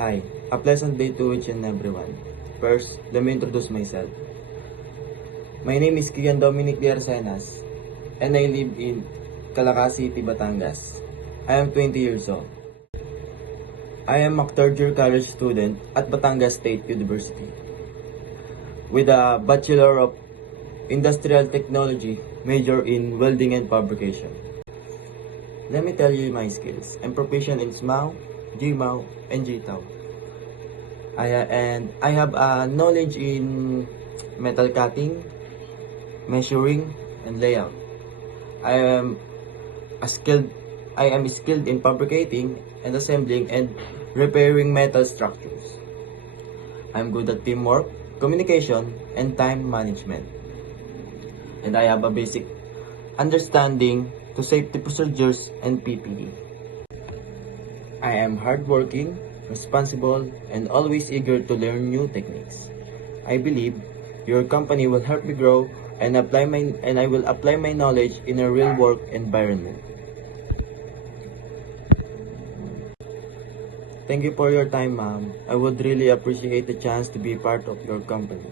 Hi, a pleasant day to each and everyone. First, let me introduce myself. My name is Kian Dominic de Arcenas, and I live in Calaca City, Batangas. I am 20 years old. I am a third-year college student at Batangas State University with a Bachelor of Industrial Technology major in Welding and Fabrication. Let me tell you my skills. I'm proficient in SMAU, GMAU, and GTAW. I have a knowledge in metal cutting, measuring, and layout. I am a skilled I am skilled in fabricating and assembling and repairing metal structures. I'm good at teamwork, communication, and time management. And I have a basic understanding to safety procedures and PPE. I am hardworking, responsible, and always eager to learn new techniques. I believe your company will help me grow and I will apply my knowledge in a real work environment. Thank you for your time, ma'am. I would really appreciate the chance to be part of your company.